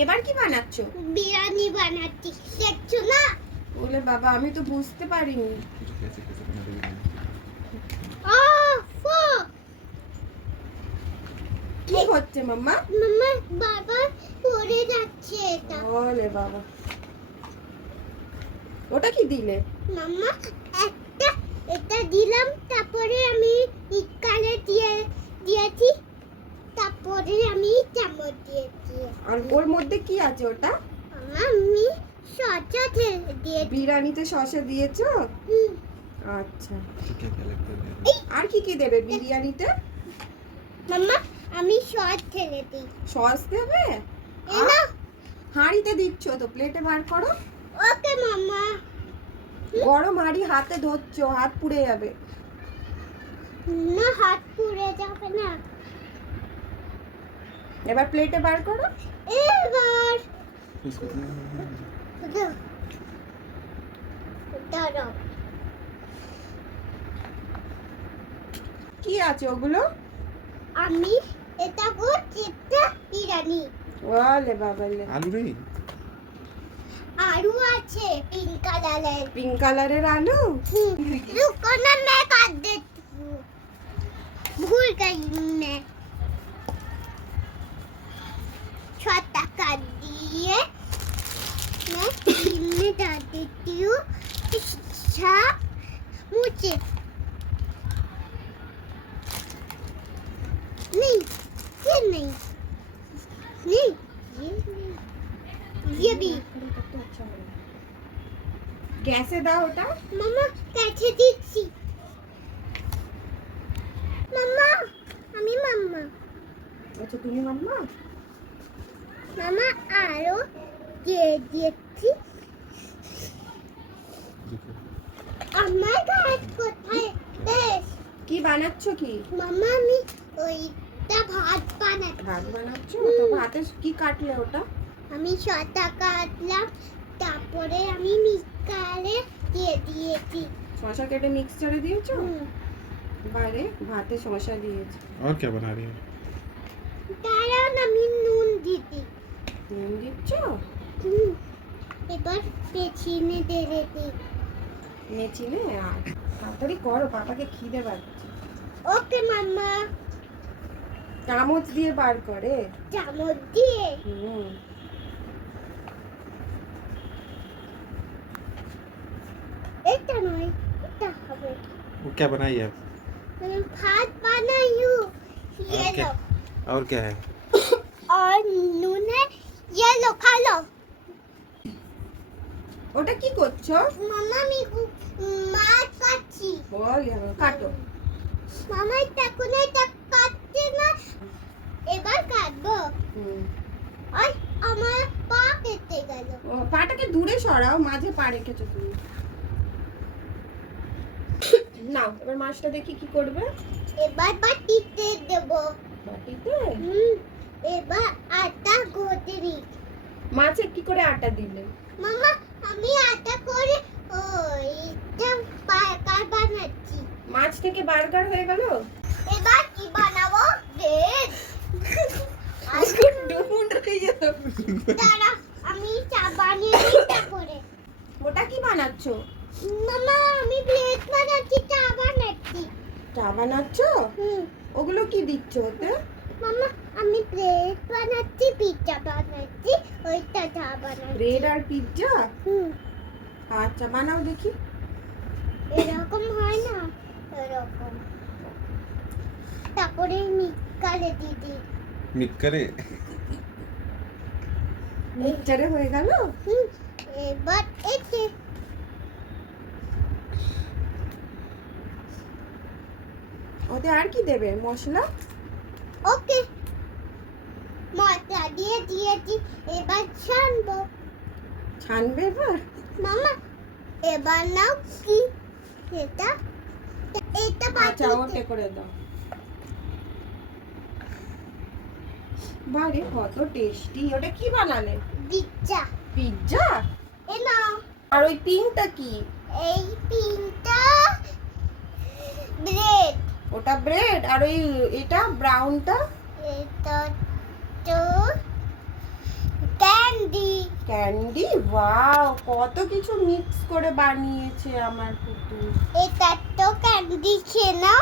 এবার কি বানাচ্ছো? বিরিয়ানি বানাচ্ছি, দেখছো না? বলে বাবা, আমি তো বুঝতে পারিনি। কি হচ্ছে মাম্মা? মাম্মা বাবা পড়ে যাচ্ছে এটা। বলে বাবা, ওটা কি দিলে? মাম্মা একটা এটা দিলাম, তারপরে আমি ইকালে দিয়েছি, তারপরে আমি চামচ দিয়েছি। আর ওর মধ্যে কি আছে ওটা? আমি শসা দিয়েছি। বিরিয়ানিতে শসা দিয়েছো? আচ্ছা, আর কি কি দেবে বিরিয়ানিতে? মাম্মা আমি সস ঢেলে দিই। সস দেবে? এই না, হাঁড়িতে দিচ্ছ তো, প্লেটে বার করো। ওকে মাম্মা। গরম হাঁড়ি হাতে ধরছো, হাত পুড়ে যাবে। না, হাত পুড়ে যাবে না। এবার প্লেটে বার করো। এবার দাঁড়াও, কি আছে ওগুলো? আমি এটা করছি, এটা বিরিয়ানি। বলে বাবালে, আলু নেই? आलू আছে पिंक कलर। পিঙ্ক কালারের আলু। रुको ना, मैं काट देती हूँ, भूल गई मैं। छोटा काट दिए, मैं इनमें डाल देती हूँ। अच्छा, मुझे नहीं, ये नहीं, नहीं, ये नहीं, ये भी। গ্যাসে দাও ওটা। মামা কাছে দিচ্ছি। মামা, আমি মাম্মা। আচ্ছা, তুমি মাম্মা। মামা আরো দিয়ে দিচ্ছি। আমার গাছ কোথায়? বেশ কি বানাচ্ছ কি? মামা, আমি ওইটা ভাত বানাচ্ছি। ভাত বানাচ্ছ? তো ভাতে কি কাটলে ওটা? আমি শসা কাটলাম, তারপরে আমি মিক্সারে দিয়ে দিয়েছি। শসা কেটে মিক্সচারে দিয়েছো? হুম। বাইরে ভাতে শসা দিয়েছো। और क्या बना रही है? দাঁড়াও না, আমি নুন দিদি। নুন দিচ্ছ? এবার পেছনে দিয়ে দিই। মেচিনে তাড়াতাড়ি করো, পাপাকে খিদে পাচ্ছে। ওকে মাম্মা। চামচ দিয়ে বার করে। চামচ দিয়ে হুম। এটা নয়, এটা হবে। वो क्या बनाई है? আমি ভাত বানাইও। ये और क्या? लो, और क्या है? और नून है, ये लो खा लो। ওটা কি করছো? মামা আমি মাছ কাটছি। বল, কাটো। মামা এটা কোন এটা কাটছে না, এবার কাটবো। হুম। আর আমার পা কেটে গেল। ও, পাটাকে দূরে সরাও, মাঝে পা রেখেছো তুমি। নাও, এবার মাছটা দেখি কি করবে। এবার বাটিতে দেবো। বাটিতে? এবার আটা ঘটে দিই। মাছে কি করে আটা দিলে? মামা আমি আটা করে ওইটা বার্গার বানাচ্ছি। মাছ থেকে বার্গার হয়ে গেল? এবার কি বানাবো? ব্রেড। ডুমুন হয়ে যেত। দাঁড়া, আমি চা বানিয়ে দিই তারপরে। ওটা কি বানাচ্ছ? মামা আমি ব্রেড বানাচ্ছি, চা বানাচ্ছি। চা বানাচ্ছ? ওগুলো কি দিচ্ছ ওতে? মামা আমি ব্রেড বানাচ্ছি, পিৎজা বানাচ্ছি, ওইটা চা বানাচ্ছি। ব্রেড আর পিৎজা? হুম, আচ্ছা, বানাও দেখি। এরকম হয় না, এরকম। তারপরে মিক্সারে দিয়ে দিই। मिक्करे মিক্সচারে হয়ে গেল? এবার এতে ওতে আর কি দেবে মশলা? ওকে মশলা দিয়ে দিয়েছি, এবার ছানবো। ছানবে এবার? মামা এবার নাও কি এটা, এটা আচ্ছা, বাটিতে। ওটে করে দাও। বারে কত টেস্টি। ওটা কি বানালে? পিৎজা। পিৎজা? এ নাও। আর ওই পিঙ্কটা কি? এই পিনটা ব্রেড। ওটা ব্রেড। আর ওই এটা ব্রাউনটা? এটা তো ক্যান্ডি, ওয়াও, কত কিছু মিক্স করে বানিয়েছে আমার পুতুল। এটা তো ক্যান্ডি খেয়ে নাও।